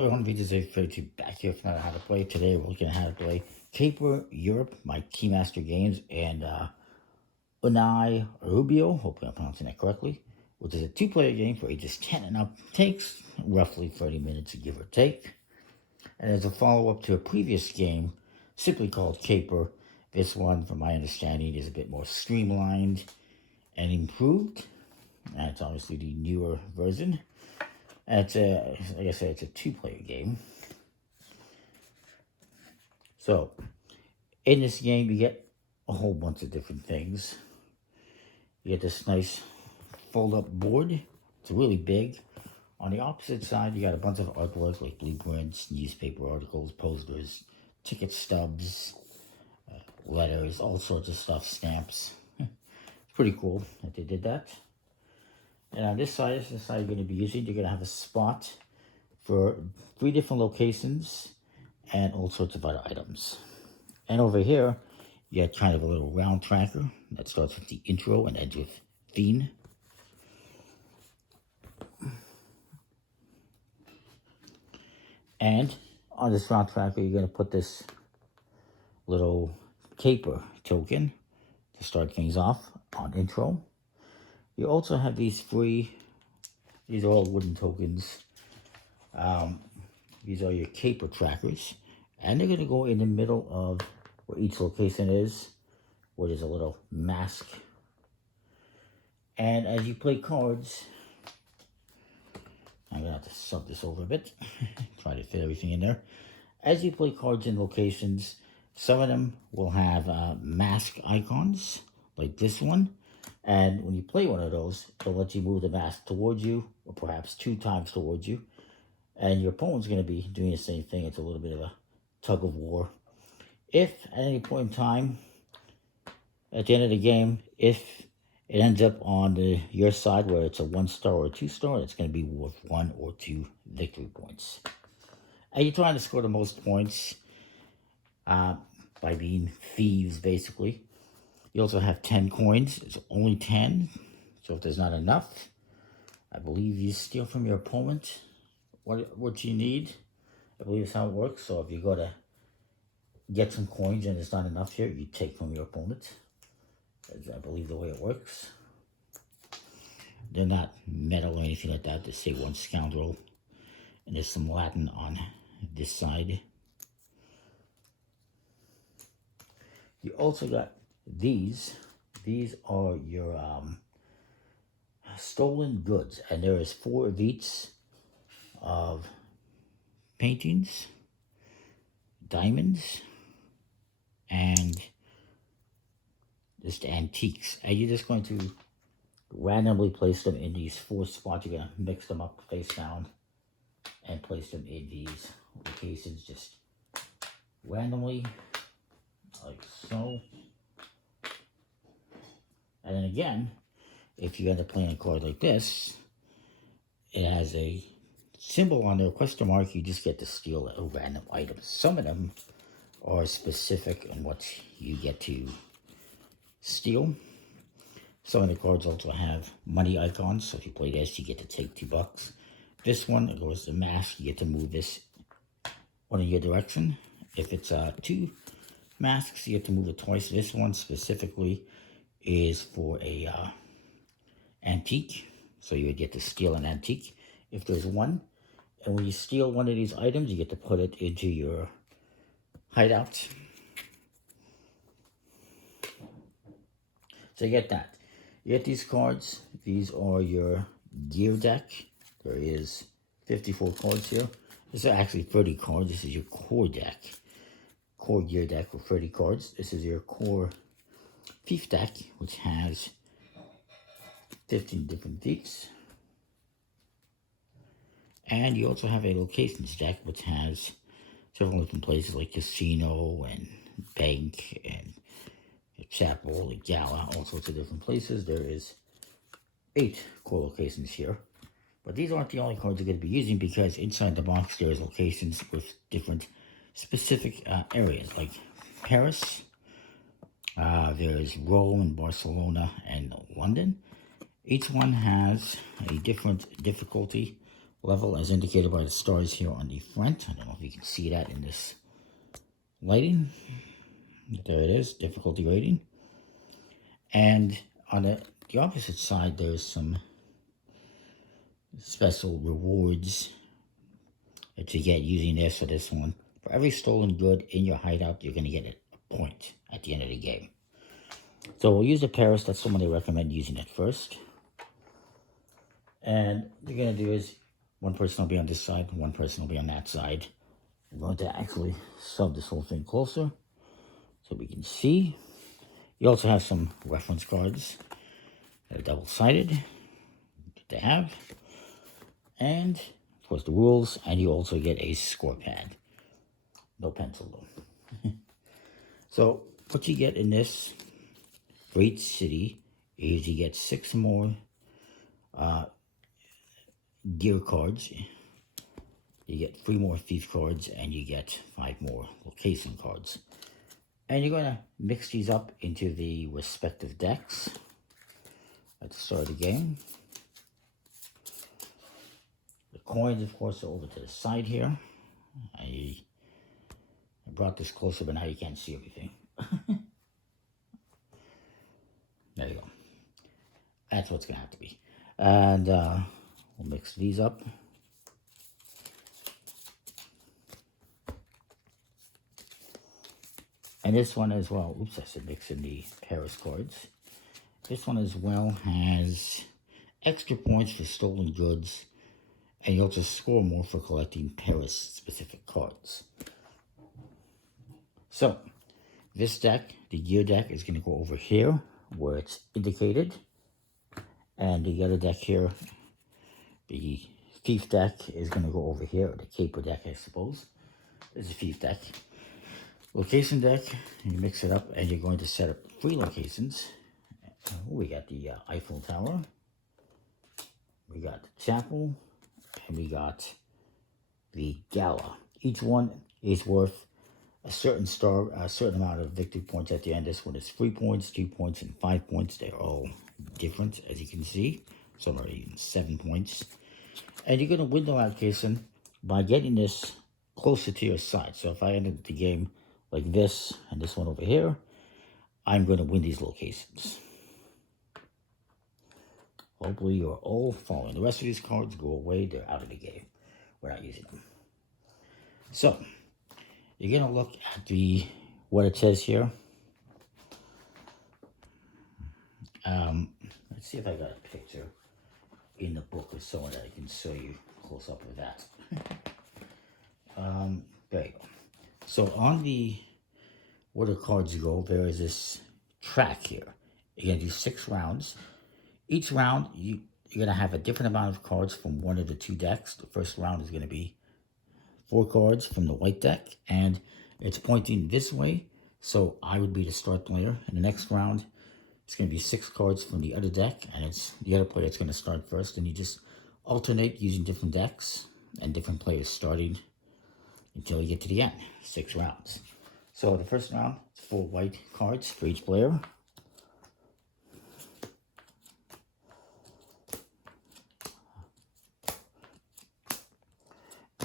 everyone, VJ back here for how to play. Today we're looking at how to play Caper Europe by Keymaster Games and Unai Rubio, hopefully I'm pronouncing that correctly, which is a two-player game for ages 10 and up. Takes roughly 30 minutes, give or take. And as a follow-up to a previous game, simply called Caper, this one, from my understanding, is a bit more streamlined and improved. And it's obviously the newer version. And it's like I said, it's a two-player game. So, in this game, you get a whole bunch of different things. You get this nice fold-up board. It's really big. On the opposite side, you got a bunch of artwork like blueprints, newspaper articles, posters, ticket stubs, letters, all sorts of stuff, stamps. It's pretty cool that they did that. And on this side, you're going to be using. You're going to have a spot for 3 different locations and all sorts of other items. And over here, you have kind of a little round tracker that starts with the intro and ends with theme. And on this round tracker, you're going to put this little caper token to start things off on intro. You also have these these are all wooden tokens. These are your caper trackers. And they're going to go in the middle of where each location is, where there's a little mask. And as you play cards, I'm going to have to sub this over a bit, try to fit everything in there. As you play cards in locations, some of them will have mask icons, like this one. And when you play one of those, it'll let you move the mask towards you, or perhaps 2 times towards you. And your opponent's going to be doing the same thing. It's a little bit of a tug of war. If at any point in time, at the end of the game, if it ends up on your side where it's a 1-star or a 2-star, it's going to be worth 1 or 2 victory points. And you're trying to score the most points by being thieves, basically. You also have 10 coins. It's only 10. So if there's not enough, I believe you steal from your opponent what you need. I believe that's how it works. So if you go to get some coins and it's not enough here, you take from your opponent. That's, I believe, the way it works. They're not metal or anything like that. They say 1 scoundrel. And there's some Latin on this side. You also got these are your stolen goods, and there is 4 of each of paintings, diamonds, and just antiques. And you're just going to randomly place them in these 4 spots. You're going to mix them up face down and place them in these locations just randomly, like so. And then again, if you end up playing a card like this, it has a symbol on there, question mark. You just get to steal a random item. Some of them are specific in what you get to steal. Some of the cards also have money icons. So if you play this, you get to take $2. This one, it goes to mask. You get to move this one in your direction. If it's 2 masks, you get to move it twice. This one specifically is for a antique, so you would get to steal an antique if there's one. And when you steal one of these items, you get to put it into your hideout. So you get that. You get these cards. These are your gear deck. There is 54 cards here. This is actually 30 cards. This is your core deck. Core gear deck with 30 cards. This is your core thief deck, which has 15 different thieves. And you also have a locations deck, which has several different places like casino and bank and a chapel, a gala, all sorts of different places. There is 8 core locations here. But these aren't the only cards you're going to be using, because inside the box there is locations with different specific areas, like Paris. There's Rome, Barcelona, and London. Each one has a different difficulty level as indicated by the stars here on the front. I don't know if you can see that in this lighting. There it is, difficulty rating. And on the opposite side, there's some special rewards that you get using this. So this one, for every stolen good in your hideout, you're going to get a point at the end of the game. So we'll use the Paris. That's the one they recommend using it first. And what you're going to do is one person will be on this side, one person will be on that side. I'm going to actually sub this whole thing closer so we can see. You also have some reference cards that are double-sided, good to have. And, of course, the rules, and you also get a score pad. No pencil, though. So, what you get in this for each city is you get 6 more gear cards. You get 3 more thief cards, and you get 5 more location cards. And you're going to mix these up into the respective decks at the start of the game. The coins, of course, are over to the side here. I brought this closer, but now you can't see everything. There you go. That's what's going to have to be. And we'll mix these up. And this one as well, oops, I said mix in the Paris cards. This one as well has extra points for stolen goods, and you'll just score more for collecting Paris-specific cards. So, this deck, the gear deck, is going to go over here, where it's indicated. And the other deck here, the thief deck, is going to go over here, or the caper deck, I suppose. This is a thief deck. Location deck, you mix it up, and you're going to set up 3 locations. We got the Eiffel Tower, we got the chapel, and we got the gala. Each one is worth a certain amount of victory points at the end. This one is 3 points, 2 points, and 5 points. They're all different, as you can see. Some are even 7 points. And you're going to win the location by getting this closer to your side. So if I ended the game like this, and this one over here, I'm going to win these locations. Hopefully you're all following. The rest of these cards go away. They're out of the game. We're not using them. So, you're going to look at what it says here. Let's see if I got a picture in the book or someone that I can show you close up with that. There you go. So on where the cards go, there is this track here. You're going to do 6 rounds. Each round, you're going to have a different amount of cards from one of the 2 decks. The first round is going to be 4 cards from the white deck, and it's pointing this way, so I would be the start player. And the next round, it's going to be 6 cards from the other deck, and it's the other player that's going to start first, and you just alternate using different decks and different players starting until you get to the end. 6 rounds. So the first round, it's 4 white cards for each player.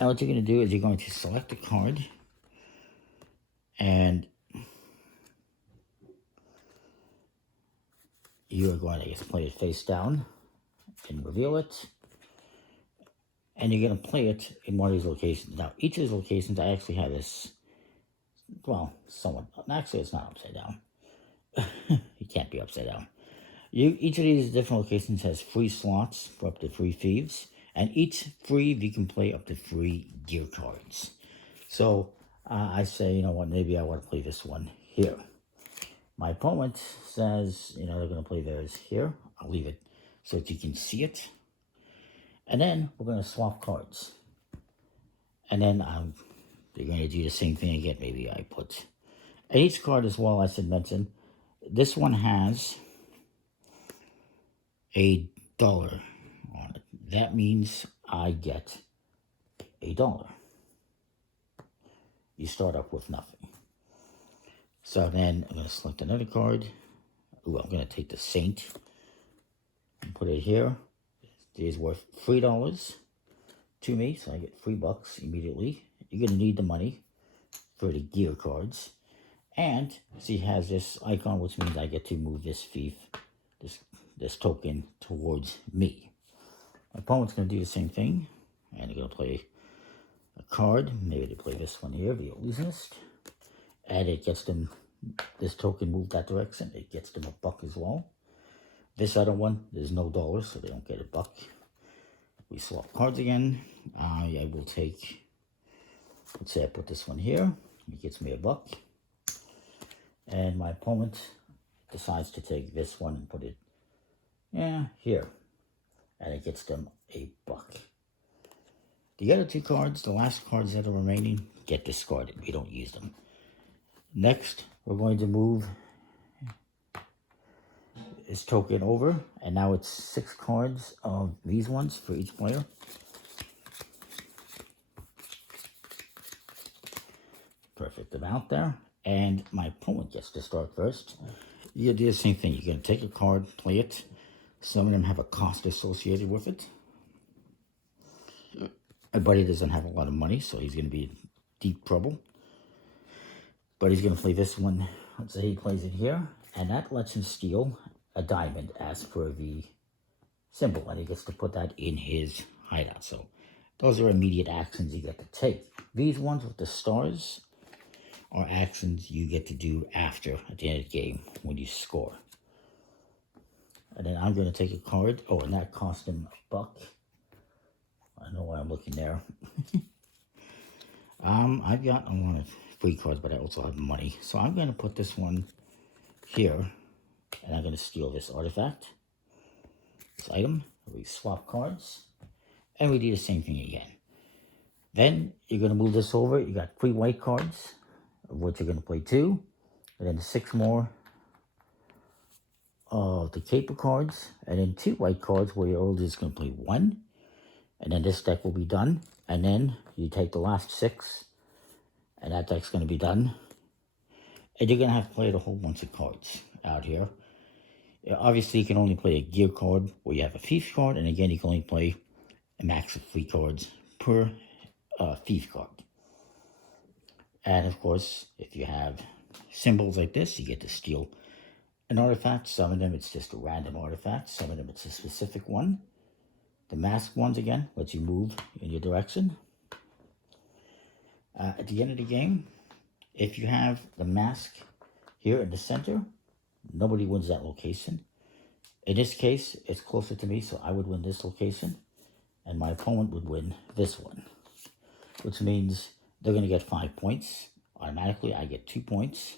Now what you're going to do is you're going to select a card, and you are going to play it face down and reveal it. And you're going to play it in one of these locations. Now, each of these locations, I actually have this, well, somewhat, actually it's not upside down. It can't be upside down. Each of these different locations has 3 slots for up to 3 thieves. And each thief you can play up to 3 gear cards. So, I say, you know what, maybe I want to play this one here. My opponent says, you know, they're going to play theirs here. I'll leave it so that you can see it. And then we're going to swap cards. And then they're going to do the same thing again. Maybe I put... And each card as well, I should mention, this one has $1 on it. That means I get $1. You start up with nothing. So then I'm going to select another card. Ooh, I'm going to take the Saint and put it here. It is worth $3. to me, so I get $3 immediately. You're going to need the money for the gear cards. And see, he has this icon, which means I get to move this thief, this token towards me. My opponent's going to do the same thing, and they're going to play a card. Maybe they play this one here, the illusionist, and it gets them, this token moved that direction, it gets them $1 as well. This other one, there's no dollars, so they don't get $1. We swap cards again. I will take, let's say I put this one here, it gets me $1. And my opponent decides to take this one and put it, here. And it gets them $1. The other two cards, the last cards that are remaining, get discarded. We don't use them. Next, we're going to move this token over, and now it's 6 cards of these ones for each player. Perfect amount there. And my opponent gets to start first. You do the same thing. You're going to take a card, play it. Some of them have a cost associated with it. My buddy doesn't have a lot of money, so he's going to be in deep trouble. But he's going to play this one. Let's say he plays it here. And that lets him steal a diamond as per the symbol. And he gets to put that in his hideout. So those are immediate actions you get to take. These ones with the stars are actions you get to do after, at the end of the game, when you score. And then I'm going to take a card. Oh, and that cost him $1. I know why I'm looking there. I've got a lot of free cards, but I also have money. So I'm going to put this one here, and I'm going to steal this artifact, this item. We swap cards, and we do the same thing again. Then you're going to move this over. You got 3 white cards, of which you're going to play 2, and then 6 more of the caper cards, and then 2 white cards where you're just going to play 1, and then this deck will be done. And then you take the last 6, and that deck's going to be done. And you're going to have to play a whole bunch of cards out here. Obviously, you can only play a gear card where you have a thief card, and again, you can only play a max of 3 cards per thief card. And of course, if you have symbols like this, you get to steal an artifact. Some of them, it's just a random artifact. Some of them, it's a specific one. The masked ones, again, lets you move in your direction. At the end of the game, if you have the mask here in the center, nobody wins that location. In this case, it's closer to me, so I would win this location, and my opponent would win this one, which means they're going to get 5 points. Automatically, I get 2 points.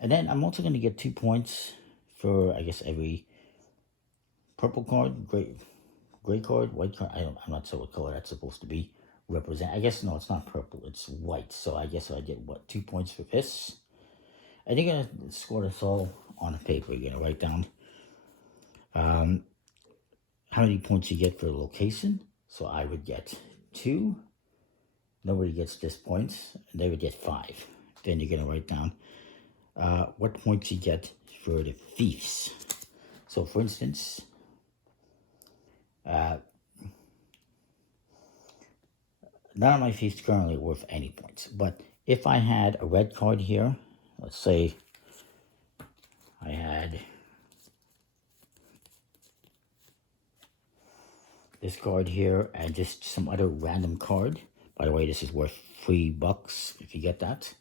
And then I'm also going to get 2 points for, I guess, every purple card, gray card, white card. I'm not sure what color that's supposed to be. Represent. I guess, no, it's not purple. It's white. So I guess I get, 2 points for this. And you're going to score this all on a paper. You're going to write down how many points you get for a location. So I would get 2. Nobody gets this points. And they would get 5. Then you're going to write down what points you get for the thieves. So, for instance, none of my thieves currently are worth any points. But if I had a red card here, let's say I had this card here and just some other random card. By the way, this is worth $3 if you get that.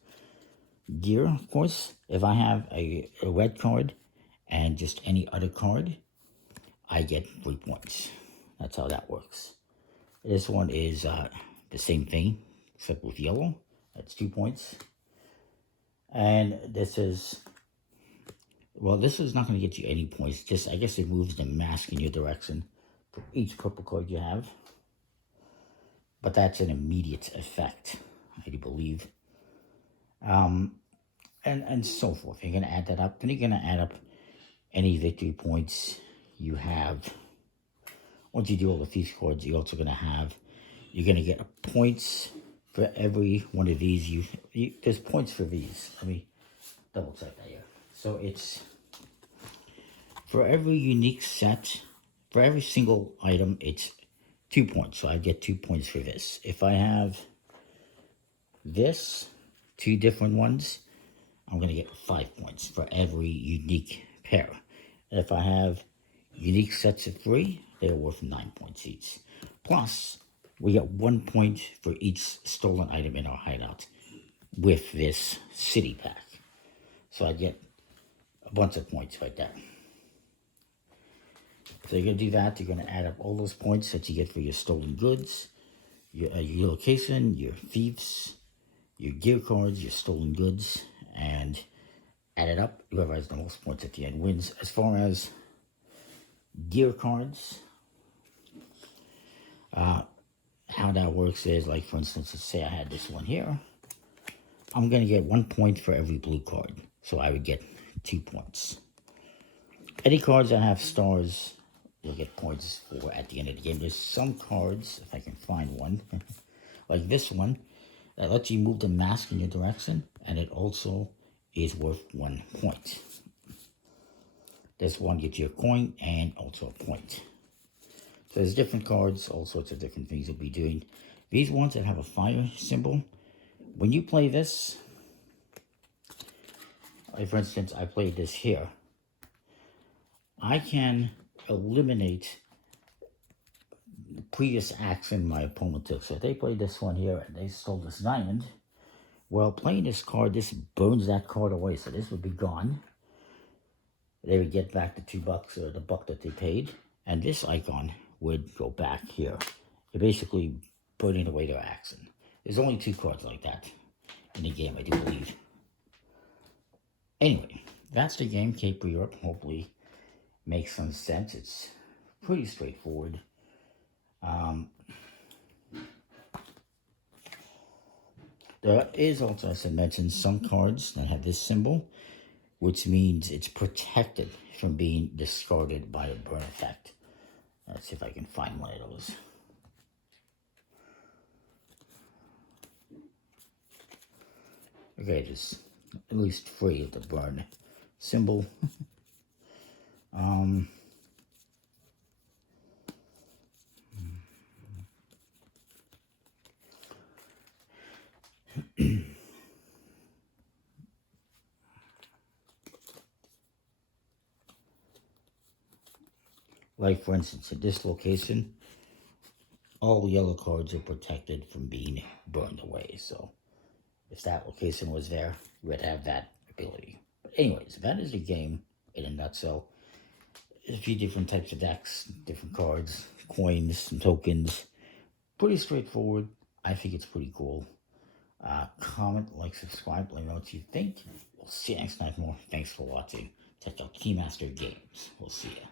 Gear, of course. If I have a red card and just any other card, I get 3 points. That's how that works. This one is the same thing, except with yellow. That's 2 points. And this is, well, this is not going to get you any points. Just, I guess it moves the mask in your direction for each purple card you have. But that's an immediate effect, I do believe. And so forth. You're going to add that up. Then you're going to add up any victory points you have. Once you do all the thief cards, you're also going to have, you're going to get points for every one of these. There's points for these. Let me double check that here. So it's for every unique set, for every single item, it's 2 points. So I get 2 points for this. If I have this, 2 different ones, I'm going to get 5 points for every unique pair. And if I have unique sets of 3, they're worth 9 points each. Plus, we get 1 point for each stolen item in our hideout with this city pack. So I get a bunch of points right there. So you're going to do that. You're going to add up all those points that you get for your stolen goods, your location, your thieves, your gear cards, your stolen goods, and add it up. Whoever has the most points at the end wins. As far as gear cards, how that works is, like, for instance, let's say I had this one here. I'm going to get 1 point for every blue card. So I would get 2 points. Any cards that have stars, you'll get points for at the end of the game. There's some cards, if I can find one, like this one, that lets you move the mask in your direction, and it also is worth 1 point. This one gives you a coin and also a point. So there's different cards, all sorts of different things you'll be doing. These ones that have a fire symbol, when you play this, like for instance, I played this here, I can eliminate the previous action my opponent took. So if they played this one here and they stole this diamond, well, playing this card, this burns that card away. So this would be gone. They would get back the $2 or the buck that they paid. And this icon would go back here. You're basically burning away their action. There's only 2 cards like that in the game, I do believe. Anyway, that's the game, Cape for Europe. Hopefully makes some sense. It's pretty straightforward. There is also, as I mentioned, some cards that have this symbol, which means it's protected from being discarded by a burn effect. Let's see if I can find one of those. Okay, there's at least 3 of the burn symbol. Like, for instance, at this location, all yellow cards are protected from being burned away. So if that location was there, you would have that ability. But anyways, that is the game in a nutshell. There's a few different types of decks, different cards, coins, and tokens. Pretty straightforward. I think it's pretty cool. Comment, like, subscribe, let me know what you think. We'll see you next time more. Thanks for watching. Check out Keymaster Games. We'll see ya.